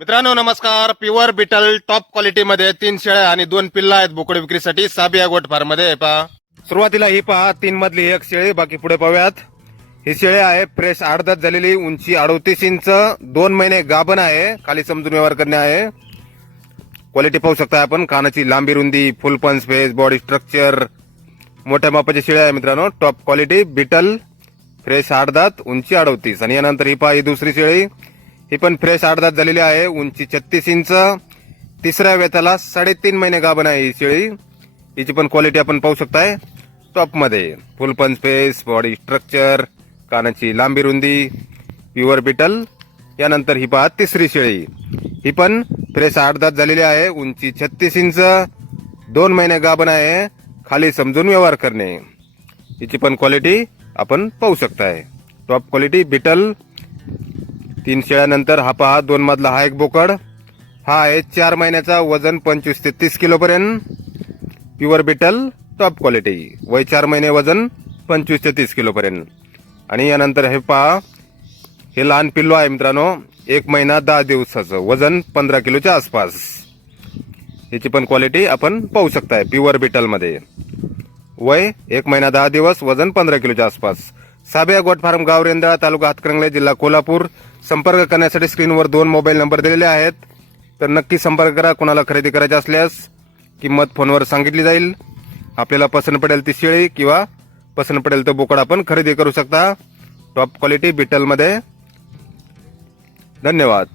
मित्रांनो नमस्कार. Pure Beetal top quality मध्ये तीन शेळ्या आणि दोन पिल्ला आहेत बोकड विक्रीसाठी साबिया गोट फार्ममध्ये. पहा. सुरुवातीला ही पहा तीन मधली एक शेळी बाकी पुढे पाहूयात. ही शेळी आहे फ्रेश आडदात झालेली उंची अडतीस इंच दोन महिने गाभण आहे खाली समजून व्यवहार करणे आहे. क्वालिटी पाहू शकता आपण कानाची लांबी रुंदी फुल पंच फेस बॉडी स्ट्रक्चर मोठ्या मापाची शेळी आहे मित्रांनो टॉप क्वालिटी बिटल फ्रेश आडदात उंची अडवतीस आणि यानंतर ही पहा ही दुसरी शेळी. ही पण फ्रेश आडदात झालेली आहे. उंची छत्तीस इंच. तिसऱ्या वेताला साडेतीन महिने गाभण आहे ही शेळी. हिची पण क्वालिटी आपण पाहू शकताय. टॉपमध्ये फुल पंच फेस बॉडी स्ट्रक्चर कानाची लांबी रुंदी प्युअर बिटल यानंतर ही पहा तिसरी शेळी. ही पण फ्रेश आडदात झालेली आहे. उंची छत्तीस इंच. दोन महिने गाभण आहे. खाली समजून व्यवहार करणे. हिची पण क्वालिटी आपण पाहू शकताय. टॉप क्वालिटी बिटल तीन शेळ्यानंतर हा पहा दोन मधला हा एक बोकड. हा आहे चार महिन्याचा वजन पंचवीस ते तीस किलोपर्यंत. प्युअर बिटल टॉप क्वालिटी वय चार महिने वजन पंचवीस ते तीस किलोपर्यंत. आणि यानंतर हे पहा हे लहान पिल्लू आहे मित्रांनो एक महिना दहा दिवसाचं. वजन पंधरा किलोच्या आसपास. याची पण क्वालिटी आपण पाहू शकताय प्युअर बिटलमध्ये वय एक महिना दहा दिवस वजन पंधरा किलोच्या आसपास. साबिया गोट फार्म गाव रेंदाळा तालुका हातकरंगले जिल्हा कोल्हापूर. संपर्क करण्यासाठी स्क्रीनवर दोन मोबाईल नंबर दिलेले आहेत. तर नक्की संपर्क करा कोणाला खरेदी करायची असल्यास. किंमत फोनवर सांगितली जाईल. आपल्याला पसंत पडेल ती शेळी किंवा पसंत पडेल तो बोकड आपण खरेदी करू शकता. टॉप क्वालिटी बिटलमध्ये. धन्यवाद.